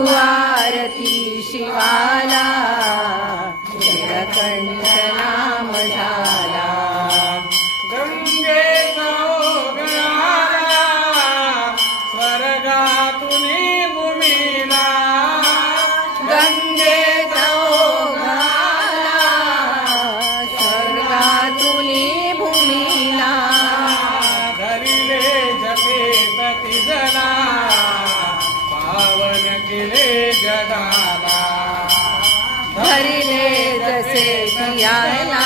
Wow. भरिले जसे पियाला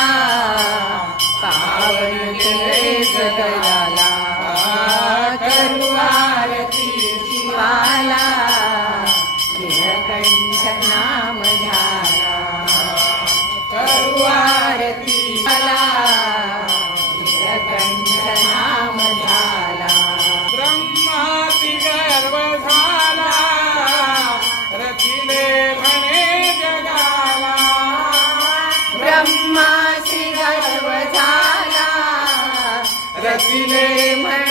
ছিলে মা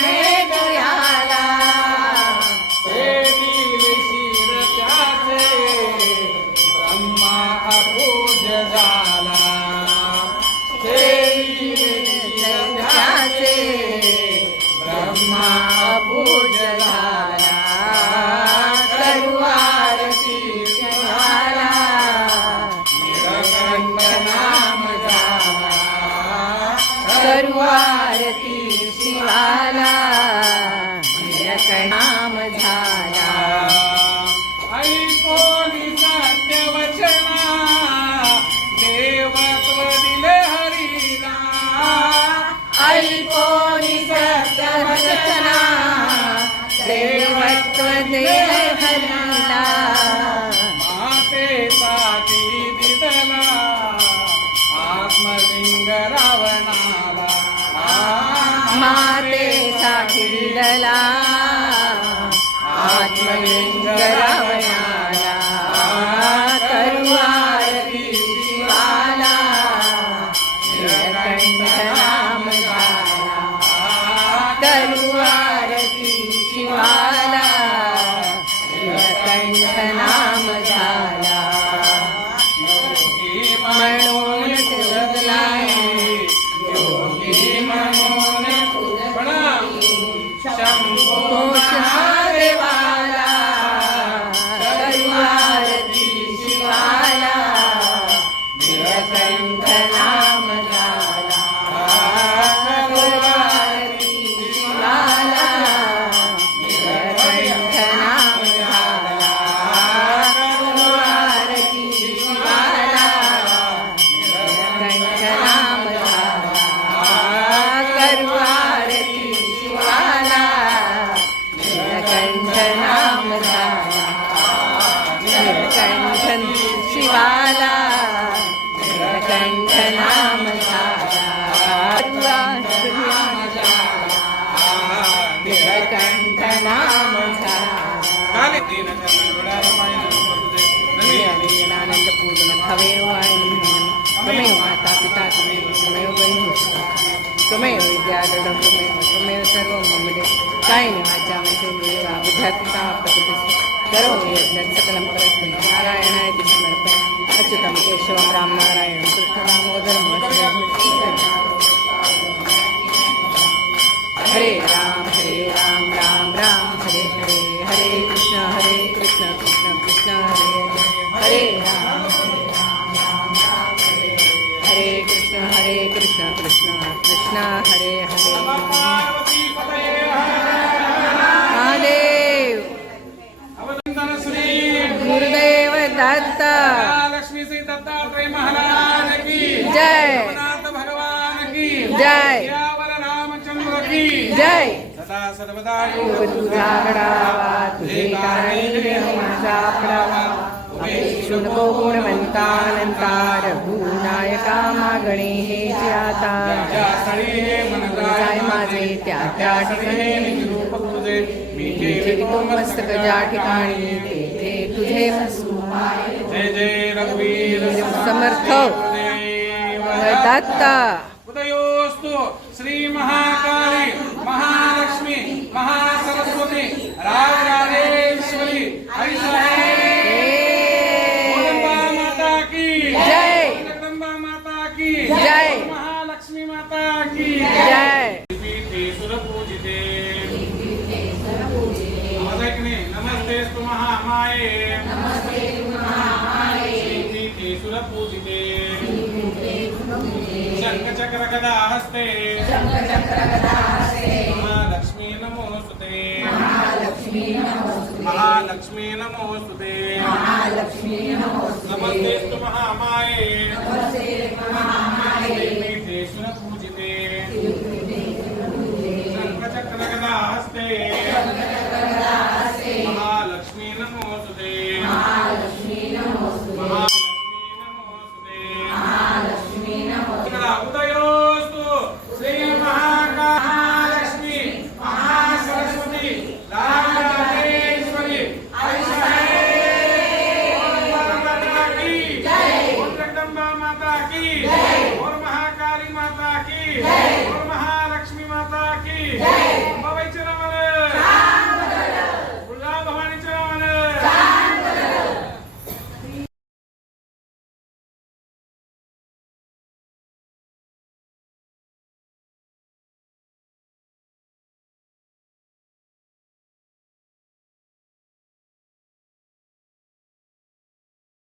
करू आरती शिवाला निळकंठ नाम झाला म्हणून तुझलाय म्हणून शंभो देवाला करू आरती शिवाला कंठ निळकंठ नाम आनंद पूर्ण त्वमेव माता पिता त्वमेव त्वमेव त्वमेव त्वमेव त्वमेव सर्वं मम देव कायेन वाचा मनसेन्द्रियवा बुद्ध्यात्मिका प्रकृतिः करोमि सकलं परस्मै नारायणाय इति समर्पयामि अच्युतं केशवं हरे Ram Krishna, Hare Hare. Hare. Gurudeva Datta. Jai. Jai. Jai. सर्वदा जागरा वा तुझे कारणे हम सा प्रभा उपेक्षुन को गुणवंतानंतार भू सदा मागणे हे जे आता जाय माझे त्या त्या ठिकाणी. मस्तक ज्या ठिकाणी तेथे तुझे जय जय रघुवीर समर्थ. दत्ता उदयोस्तु श्री महा పూజితే శంఖ చక్ర महामाये హస్తే శంఖ చక్ర కదా హస్తే మహాలక్ష్మీ నమోస్తుతే మహాలక్ష్మీ నమోస్తుతే మహాలక్ష్మీ నమోస్తుతే నమస్తే మహామాయే